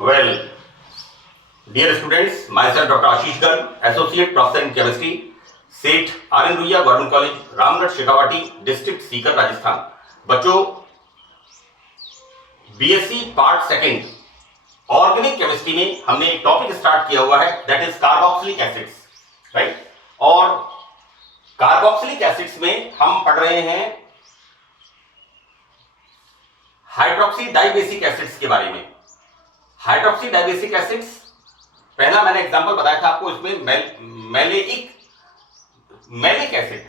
Well, dear students, myself Dr. Ashish Garg, Associate Professor in Chemistry, Seth R N Ruia government college, Ramgarh, Shekhawati, district Sikar, Rajasthan. बच्चों, BSc part second organic chemistry में हमने एक topic start किया हुआ है, that is carboxylic acids, right. और carboxylic acids में हम पढ़ रहे हैं हाइड्रोक्सी डाइबेसिक एसिड्स के बारे में। हाइड्रोक्सी डाइबेसिक एसिड्स, पहला मैंने एग्जांपल बताया था आपको, इसमें मैलिक एसिड,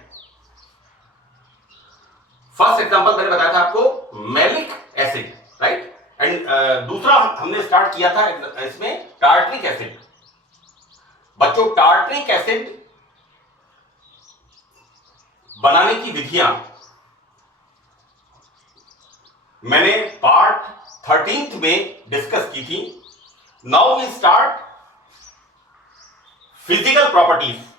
फर्स्ट एग्जांपल मैंने बताया था आपको मैलिक एसिड, राइट। एंड दूसरा हमने स्टार्ट किया था इसमें टार्ट्रिक एसिड। बच्चों, टार्ट्रिक एसिड बनाने की विधियां मैंने पार्ट 13 में डिस्कस की थी। Now we start physical properties.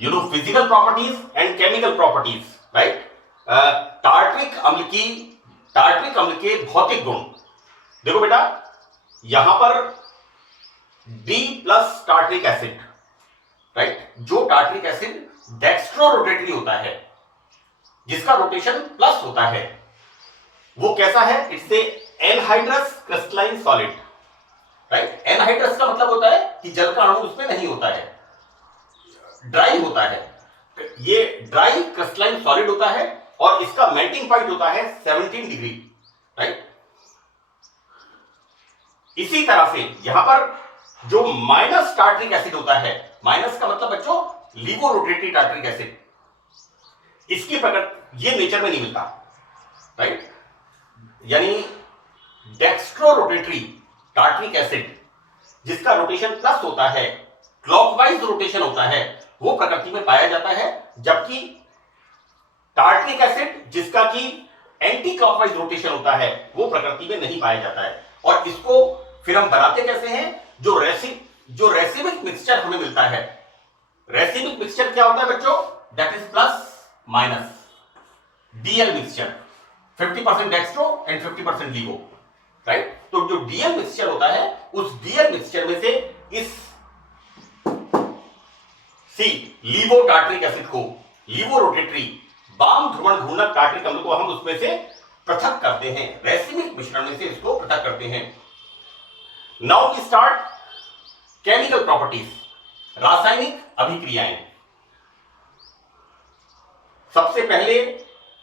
You know physical properties and chemical properties, right? Tartaric अम्ल के भौतिक गुण। देखो बेटा, यहां पर D plus tartaric acid, right. जो टार्ट्रिक एसिड डेक्स्ट्रो रोटेटरी होता है, जिसका रोटेशन प्लस होता है, वो कैसा है? It's a anhydrous crystalline solid, right. Anhydrous का मतलब होता है कि जल का अणु उसमें नहीं होता है, ड्राई होता है। ये ड्राई क्रिस्टलाइन सॉलिड होता है और इसका मेल्टिंग पॉइंट होता है 17 डिग्री, राइट। इसी तरह से यहां पर जो माइनस टार्ट्रिक एसिड होता है, माइनस का मतलब बच्चों लीवो रोटेटरी टार्ट्रिक एसिड, इसकी प्रकृति ये नेचर में नहीं मिलता, राइट। यानी डेक्स्ट्रो रोटेटरी टार्ट्रिक एसिड, जिसका रोटेशन प्लस होता है, क्लॉकवाइज रोटेशन होता है, वो प्रकृति में पाया जाता है। जबकि टार्ट्रिक एसिड, जिसका कि एंटी क्लॉकवाइज रोटेशन होता है, वो प्रकृति में नहीं पाया जाता है। और इसको फिर हम बनाते कैसे हैं? जो रेसिमिक मिक्सचर हमें मिलता है। रेसिमिक मिक्सचर क्या होता है बच्चों? That is plus minus DL mixture, 50% dextro and 50% laevo, right. तो जो डीएल मिक्सचर होता है, उस डीएल मिक्सचर में से इस लीवो टार्ट्रिक एसिड को, लीवो रोटेटरी वाम ध्रुवण घूर्णक टार्ट्रिक अम्ल को हम उसमें से पृथक करते हैं, रेसिमिक मिश्रण में से इसको पृथक करते हैं। Now we start chemical properties, रासायनिक अभिक्रियाएं। सबसे पहले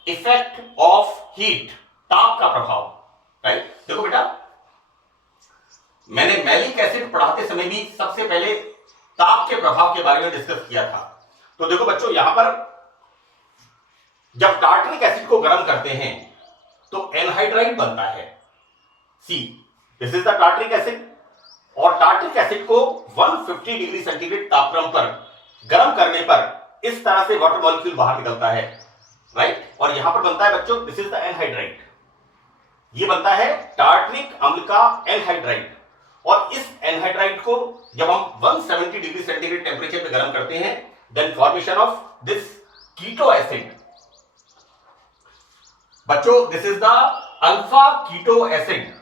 इफेक्ट ऑफ हीट, ताप का प्रभाव, राइट। देखो बेटा, मैंने मैलिक एसिड पढ़ाते समय भी सबसे पहले ताप के प्रभाव के बारे में डिस्कस किया था। तो देखो बच्चों, यहां पर जब टार्ट्रिक एसिड को गर्म करते हैं तो एनहाइड्राइड बनता है, see this is the tartaric acid. और टार्ट्रिक एसिड को 150 डिग्री सेंटीग्रेड तापक्रम पर गर्म करने पर इस तरह से वाटर मॉलिक्यूल बाहर निकलता है, राइट। और यहां पर बनता है बच्चों, दिस इज द एनहाइड्राइड। ये बनता है टार्ट्रिक अम्ल का एनहाइड्राइड। और इस एनहाइड्राइड को जब हम 170 डिग्री सेंटीग्रेड टेंपरेचर पे गर्म करते हैं, then formation of this keto acid. बच्चों, this is the alpha keto acid,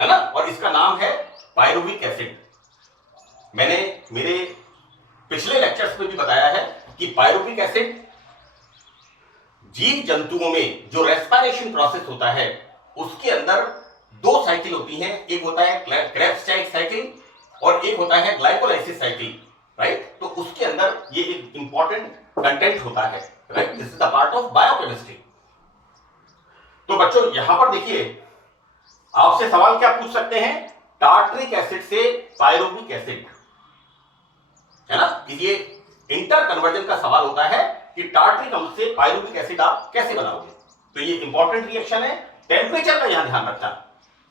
है ना। और इसका नाम है पायरुविक एसिड। मैंने मेरे पिछले लेक्चर्स में भी बताया है कि पायरुविक एसिड जीव जंतुओं में जो रेस्पिरेशन प्रोसेस होता है, उसके अंदर दो साइकिल होती हैं। एक होता है क्रेब्स साइकिल और एक होता है ग्लाइकोलाइसिस साइकिल, राइट। तो उसके अंदर ये एक इंपॉर्टेंट कंटेंट होता है, right. This is the part of biochemistry. तो बच्चों, यहां पर देखिए, आपसे सवाल क्या पूछ सकते हैं? टार्ट्रिक एसिड से पायरुविक एसिड, है ना। ये इंटर कन्वर्जन का सवाल होता है कि टार्ट्रिक अम्ल से पायरुविक एसिड आप कैसे बनाओगे। तो ये इंपॉर्टेंट रिएक्शन है। टेम्परेचर का यहां ध्यान रखना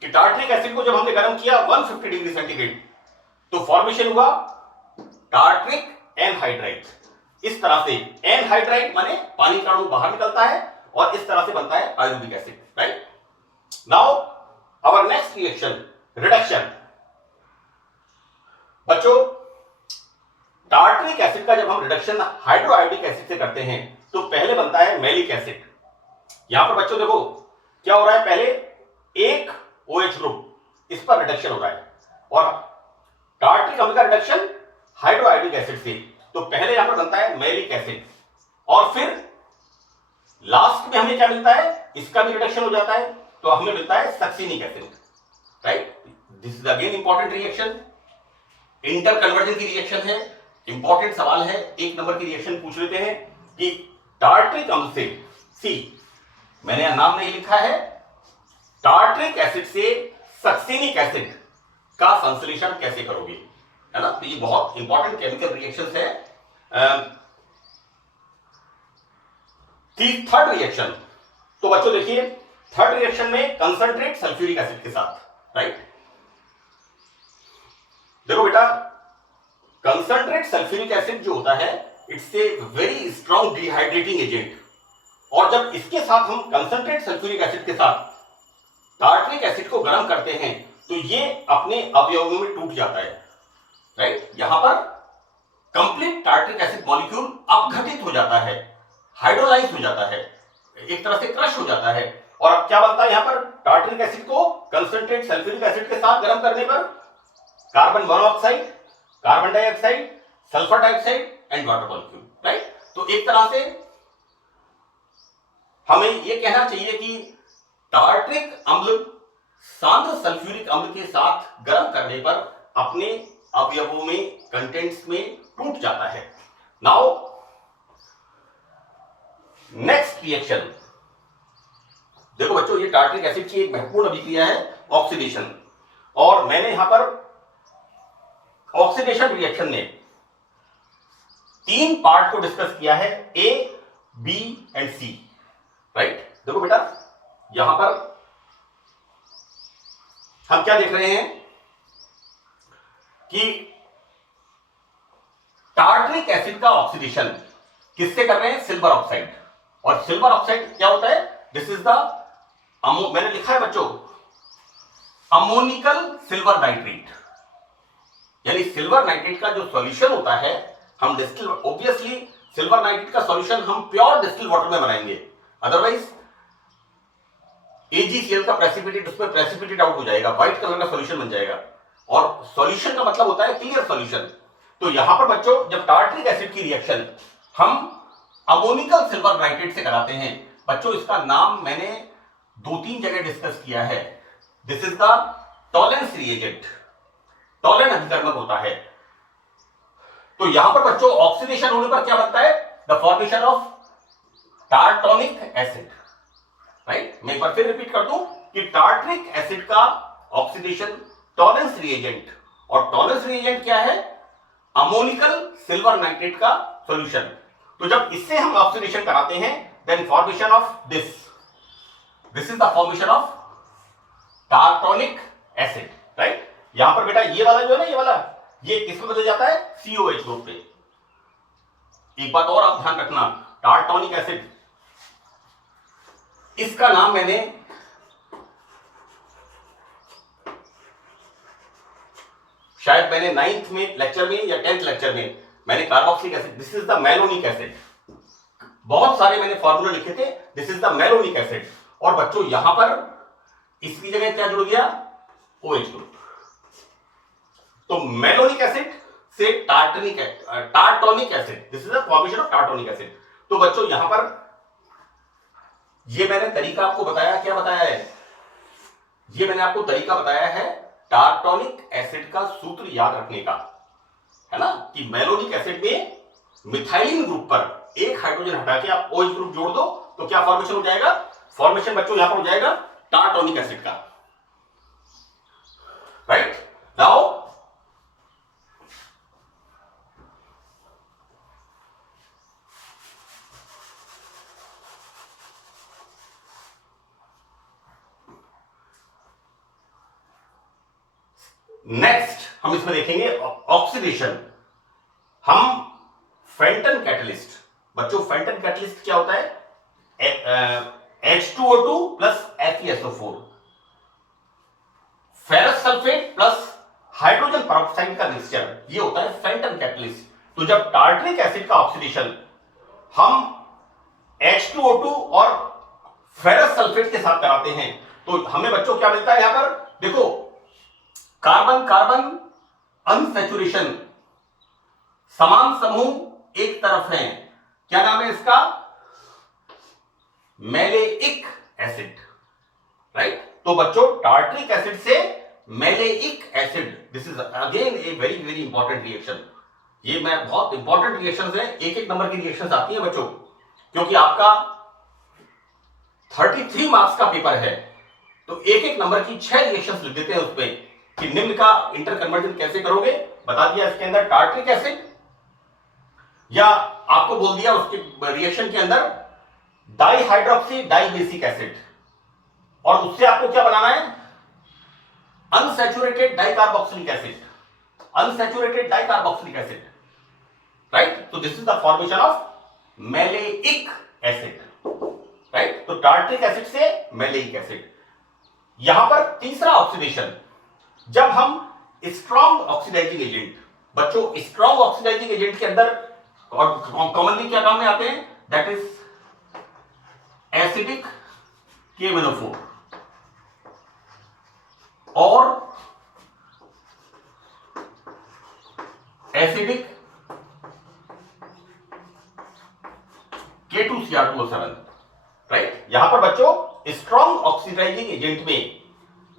कि टार्ट्रिक एसिड को जब हमने गर्म किया 150 डिग्री सेंटीग्रेड, तो फॉर्मेशन हुआ टार्ट्रिक एनहाइड्राइड। इस तरह से एनहाइड्राइड माने पानी का अणु बाहर निकलता है और इस तरह से बनता है pyruvic acid, right. Now our next reaction, reduction. बच्चों, टार्ट्रिक एसिड का जब हम रिडक्शन हाइड्रोआयोडिक एसिड से करते हैं तो पहले बनता है मैलिक एसिड, यहां पर बच्चों देखो क्या हो रहा है, पहले एक OH ग्रुप इस पर रिडक्शन हो रहा है और टार्ट्रिक अम्ल का रिडक्शन हाइड्रोआयोडिक एसिड से, तो पहले यहां पर बनता है मैलिक एसिड और फिर लास्ट में हमें क्या मिलता है, इसका भी रिडक्शन हो जाता है तो हमें मिलता है succinic acid, right. This is again important reaction, inter conversion की रिएक्शन है। इंपॉर्टेंट सवाल है, 1 नंबर की रिएक्शन पूछ लेते हैं कि टार्ट्रिक अम्ल से सी, मैंने यहां नाम नहीं लिखा है, टार्ट्रिक एसिड से सक्सिनिक एसिड का संश्लेषण कैसे करोगे, है ना। तो ये बहुत इंपॉर्टेंट केमिकल रिएक्शंस है। थर्ड रिएक्शन, तो बच्चों देखिए थर्ड रिएक्शन में कंसंट्रेट सल्फ्यूरिक एसिड के साथ, राइट। देखो बेटा, कंसंट्रेट सल्फ्यूरिक एसिड जो होता है it's a very strong dehydrating agent, और जब इसके साथ हम कंसंट्रेट सल्फ्यूरिक एसिड के साथ टार्ट्रिक एसिड को गर्म करते हैं तो ये अपने अवयवों में टूट जाता है, राइट। यहां पर कंप्लीट टार्ट्रिक एसिड मॉलिक्यूल अपघटित हो जाता है, हाइड्रोलाइज हो जाता है, एक तरह से क्रश हो जाता है, और अब क्या बनता है, यहां पर टार्ट्रिक एसिड को कंसंट्रेट सल्फ्यूरिक एसिड के साथ गर्म करने पर carbon monoxide, carbon dioxide, sulphur dioxide and water molecule, right. तो एक तरह से हमें यह कहना चाहिए कि टार्ट्रिक अम्ल सांद्र सल्फ्यूरिक अम्ल के साथ गर्म करने पर अपने अवयवों में, कंटेंट्स में टूट जाता है। नाउ नेक्स्ट रिएक्शन, देखो बच्चों ये टार्ट्रिक एसिड की एक महत्वपूर्ण अभिक्रिया है ऑक्सीडेशन, और मैंने यहां पर ऑक्सीडेशन रिएक्शन में 3 पार्ट को डिस्कस किया है, A, B and C, right. देखो बेटा यहां पर हम क्या देख रहे हैं कि टार्ट्रिक एसिड का ऑक्सीडेशन किससे कर रहे हैं, सिल्वर ऑक्साइड, और सिल्वर ऑक्साइड क्या होता है, दिस इज द, मैंने लिखा है बच्चों अमोनिकल सिल्वर नाइट्रेट, यानी सिल्वर नाइट्रेट का जो सॉल्यूशन होता है, हम डिस्टिल, ऑब्वियसली सिल्वर नाइट्रेट का सॉल्यूशन हम प्योर डिस्टिल वाटर में बनाएंगे, अदरवाइज AgCl का प्रेसिपिटेट उसमें प्रेसिपिटेट आउट हो जाएगा, व्हाइट कलर का सॉल्यूशन बन जाएगा, और सॉल्यूशन का मतलब होता है क्लियर सॉल्यूशन। तो यहां पर बच्चों जब टार्ट्रिक एसिड की रिएक्शन हम अमोनिकल सिल्वर नाइट्रेट से कराते हैं, बच्चों इसका नाम मैंने 2-3 जगह डिस्कस किया है, this is the Tollens reagent, Tollens अभिकर्मक होता है। तो यहां पर बच्चों ऑक्सीडेशन होने पर क्या बनता है, the formation of tartronic acid, right. मैं एक बार फिर रिपीट कर दूं कि टार्ट्रिक एसिड का ऑक्सीडेशन टॉलेंस रिएजेंट, और टॉलेंस रिएजेंट क्या है, अमोनिकल सिल्वर नाइट्रेट का सॉल्यूशन। तो जब इससे हम ऑक्सीडेशन कराते हैं then formation of this is the formation of tartronic acid, right. यहां पर बेटा ये वाला जो है ना, ये वाला, ये किसमें बदल जाता है, COH ग्रुप पे। एक बात और आप ध्यान रखना, टार्टोनिक एसिड, इसका नाम मैंने शायद मैंने 9th में लेक्चर में या 10th लेक्चर में मैंने carboxylic acid, this is the malonic acid, बहुत सारे मैंने फॉर्मूला लिखे थे, this is the malonic acid, और बच्चों यहां पर इसकी जगह क्या जुड़ गया, OH ग्रुप। तो मैलोनिक एसिड से tartronic acid, this is the formation of tartronic acid. तो बच्चों यहां पर ये मैंने तरीका आपको बताया, क्या बताया है, ये मैंने आपको तरीका बताया है टार्टोनिक एसिड का सूत्र याद रखने का, है ना, कि मैलोनिक एसिड में मिथाइलिन ग्रुप पर एक हाइड्रोजन हटा के आप OH ग्रुप जोड़ दो तो क्या फॉर्मेशन हो जाएगा, फॉर्मेशन बच्चों यहां पर हो जाएगा टार्टोनिक एसिड का, राइट। नाउ नेक्स्ट हम इसमें देखेंगे ऑक्सीडेशन, हम फेंटन कैटलिस्ट, बच्चों फेंटन कैटलिस्ट क्या होता है, H2O2 plus FeSO4, ferrous sulphate plus hydrogen peroxide का मिक्सचर, ये होता है फेंटन कैटलिस्ट। तो जब टार्ट्रिक एसिड का ऑक्सीडेशन हम H2O2 और फेरस सल्फेट के साथ कराते हैं तो हमें बच्चों क्या मिलता है यहां पर, देखो कार्बन कार्बन अनसैचुरेशन, समान समूह एक तरफ है, क्या नाम है इसका, मैलेइक एसिड, राइट। तो बच्चों टार्ट्रिक एसिड से maleic acid, this is again a very very important reaction. ये मैं बहुत इंपॉर्टेंट रिएक्शंस है, एक एक नंबर की रिएक्शंस आती हैं बच्चों, क्योंकि आपका 33 मार्क्स का पेपर है तो एक एक नंबर की 6 रिएक्शंस लिख देते हैं उसमें कि निम्न का इंटर कन्वर्जन कैसे करोगे, बता दिया इसके अंदर टार्ट्रिक एसिड, या आपको बोल दिया उसके रिएक्शन के अंदर डाइहाइड्रोक्सी डाइबेसिक एसिड, और उससे आपको क्या बनाना है, unsaturated dicarboxylic acid, unsaturated dicarboxylic acid, right. तो this is the formation of maleic acid, right. तो टार्ट्रिक एसिड से मैलेइक एसिड। यहां पर तीसरा ऑक्सीडेशन, जब हम स्ट्रॉन्ग ऑक्सीडाइजिंग एजेंट, बच्चों स्ट्रॉन्ग ऑक्सीडाइजिंग एजेंट के अंदर कॉमनली क्या काम में आते हैं, दैट इज एसिडिक KMnO4 और एसिडिक K2Cr2O7, राइट। यहां पर बच्चों स्ट्रॉन्ग ऑक्सीडाइजिंग एजेंट में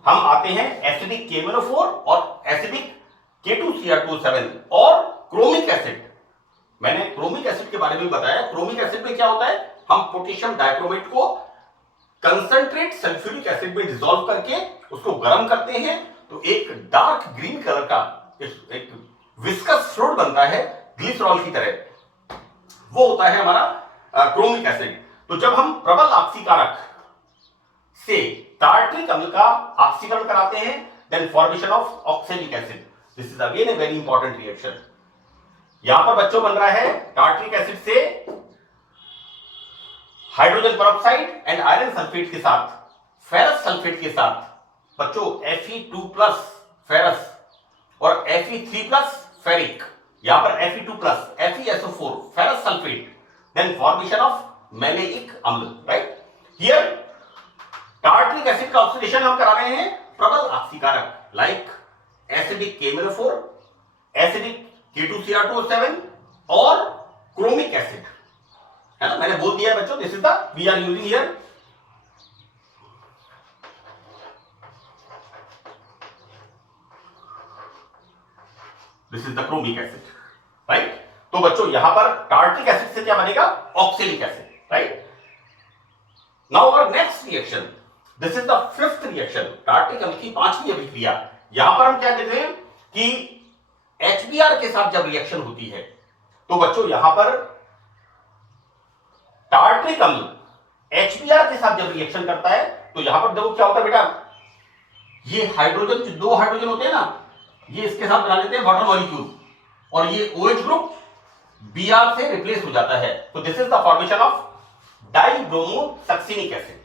हम आते हैं एसिडिक KMnO4 और एसिडिक K2Cr2O7 और क्रोमिक एसिड। मैंने क्रोमिक एसिड के बारे में बताया, क्रोमिक एसिड में क्या होता है, हम पोटेशियम डाइक्रोमेट को कंसंट्रेट सल्फ्यूरिक एसिड में डिसॉल्व करके उसको गर्म करते हैं तो एक डार्क ग्रीन कलर का एक विस्कस फ्लूइड बनता है ग्लिसरॉल की तरह, वो होता है हमारा क्रोमिक एसिड। तो जब हम प्रबल ऑक्सीकारक से टार्ट्रिक अम्ल का ऑक्सीकरण कराते हैं, then formation of oxalic acid, this is again a very important reaction. यहां पर बच्चों बन रहा है टार्ट्रिक एसिड से hydrogen peroxide and iron sulphate के साथ फेरस सल्फेट के साथ बच्चों Fe2+ फेरस और Fe3+ फेरिक, यहां पर Fe2+ FeSO4 ferrous sulphate, then formation of maleic अम्ल, राइट। हियर टार्ट्रिक एसिड का ऑक्सीडेशन हम करा रहे हैं प्रबल ऑक्सीकारक like acidic KMnO4, acidic K2Cr2O7 और क्रोमिक एसिड, है ना। मैंने बोल दिया है बच्चों, this is the we are using here this is the chromic acid, right. तो बच्चों यहां पर टार्ट्रिक एसिड से क्या बनेगा, oxalic acid, right. Now our next reaction, this is the fifth reaction, tartaric अम्ल की 5वीं अभिक्रिया। यहां पर हम क्या कहते हैं कि HBr के साथ जब रिएक्शन होती है तो बच्चों यहां पर टार्ट्रिक अम्ल HBr के साथ जब रिएक्शन करता है तो यहां पर देखो क्या होता है बेटा, ये हाइड्रोजन जो 2 हाइड्रोजन होते हैं ना, ये इसके साथ बना लेते हैं वाटर मॉलिक्यूल और ये OH ग्रुप Br से रिप्लेस हो जाता है। तो this is the formation of dibromo succinic acid,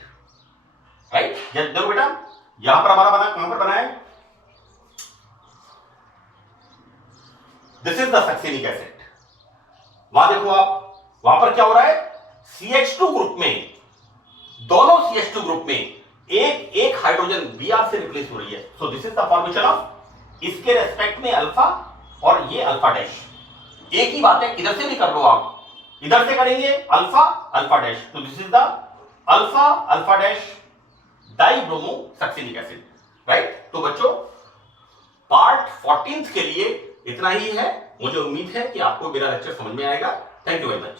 right. देखो बेटा यहां पर हमारा बना, कहां पर बना है, this is the succinic acid. वहां देखो आप, वहां पर क्या हो रहा है, CH2 ग्रुप में, दोनों CH2 ग्रुप में एक एक हाइड्रोजन Br से रिप्लेस हो रही है। So this is the formation of, इसके रेस्पेक्ट में अल्फा और ये अल्फा डैश, एक ही बात है, इधर से भी कर लो आप, इधर से करेंगे अल्फा अल्फा डैश, तो this is the alpha alpha dash dibromo succinic acid, right. तो बच्चों पार्ट 14 के लिए इतना ही है। मुझे उम्मीद है कि आपको मेरा लेक्चर समझ में आएगा। Thank you very much.